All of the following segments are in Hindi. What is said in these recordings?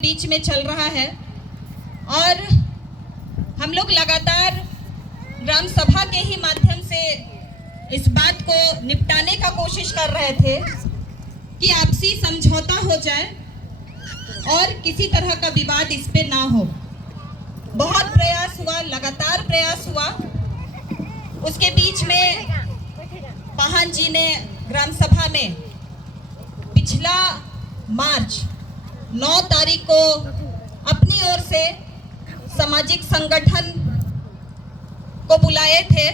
बीच में चल रहा है और हम लोग लगातार ग्राम सभा के ही माध्यम से इस बात को निपटाने का कोशिश कर रहे थे कि आपसी समझौता हो जाए और किसी तरह का विवाद इस पे ना हो। बहुत प्रयास हुआ, लगातार प्रयास हुआ। उसके बीच में पाहन जी ने ग्राम सभा में पिछला मार्च 9 तारीख को अपनी ओर से सामाजिक संगठन को बुलाए थे,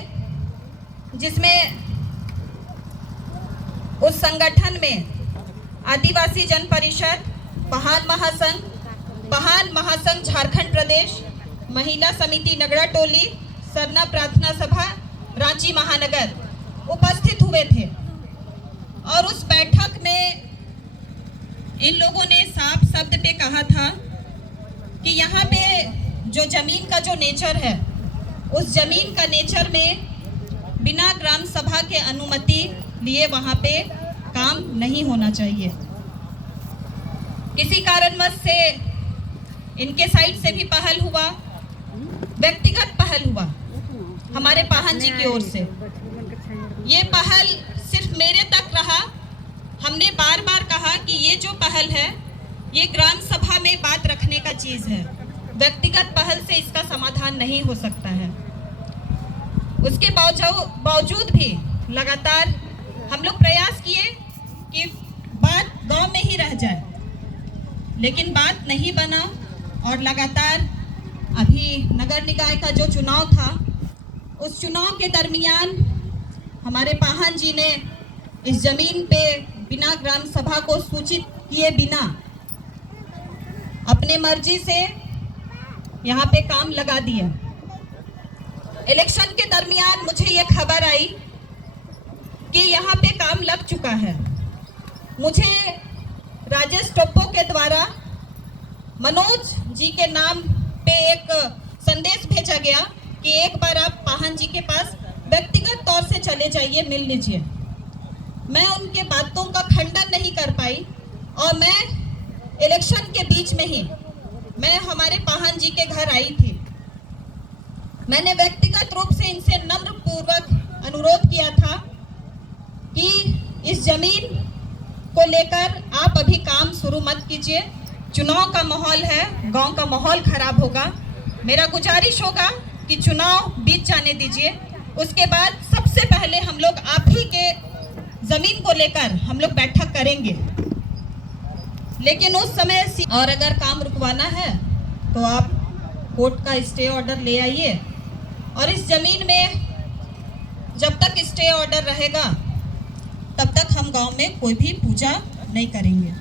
जिसमें उस संगठन में आदिवासी जन परिषद, पहान महासंघ झारखंड प्रदेश, महिला समिति नगड़ा टोली, सरना प्रार्थना सभा रांची महानगर उपस्थित हुए थे। और उस बैठक में इन लोगों ने साफ शब्द पे कहा था कि यहाँ पे जो जमीन का जो नेचर है, उस जमीन का नेचर में बिना ग्राम सभा के अनुमति लिए वहाँ पे काम नहीं होना चाहिए। किसी कारणवश से इनके साइड से भी पहल हुआ, व्यक्तिगत पहल हुआ हमारे पाहन जी की ओर से। ये पहल सिर्फ मेरे तक रहा। हमने बार बार कहा कि ये जो पहल है ये ग्राम सभा में बात रखने का चीज़ है, व्यक्तिगत पहल से इसका समाधान नहीं हो सकता है। उसके बावजूद भी लगातार हम लोग प्रयास किए कि बात गांव में ही रह जाए, लेकिन बात नहीं बना। और लगातार अभी नगर निकाय का जो चुनाव था, उस चुनाव के दरमियान हमारे पाहन जी ने इस जमीन पे बिना ग्राम सभा को सूचित किए बिना अपने मर्जी से यहाँ पे काम लगा दिया। इलेक्शन के दरमियान मुझे ये खबर आई कि यहाँ पे काम लग चुका है। मुझे राजेश टोप्पो के द्वारा मनोज जी के नाम पे एक संदेश भेजा गया कि एक बार आप पाहन जी के पास व्यक्तिगत तौर से चले जाइए, मिल लीजिए। मैं उनके बातों का खंडन नहीं कर पाई और मैं इलेक्शन के बीच में ही मैं हमारे पाहन जी के घर आई थी। मैंने व्यक्तिगत रूप से इनसे नम्र पूर्वक अनुरोध किया था कि इस जमीन को लेकर आप अभी काम शुरू मत कीजिए। चुनाव का माहौल है, गांव का माहौल खराब होगा। मेरा गुजारिश होगा कि चुनाव बीत जाने दीजिए। उसके बाद सबसे पहले हम लोग आप ही के जमीन को लेकर हम लोग बैठक करेंगे। लेकिन उस समय और अगर काम रुकवाना है तो आप कोर्ट का स्टे ऑर्डर ले आइए, और इस जमीन में जब तक स्टे ऑर्डर रहेगा तब तक हम गांव में कोई भी पूजा नहीं करेंगे।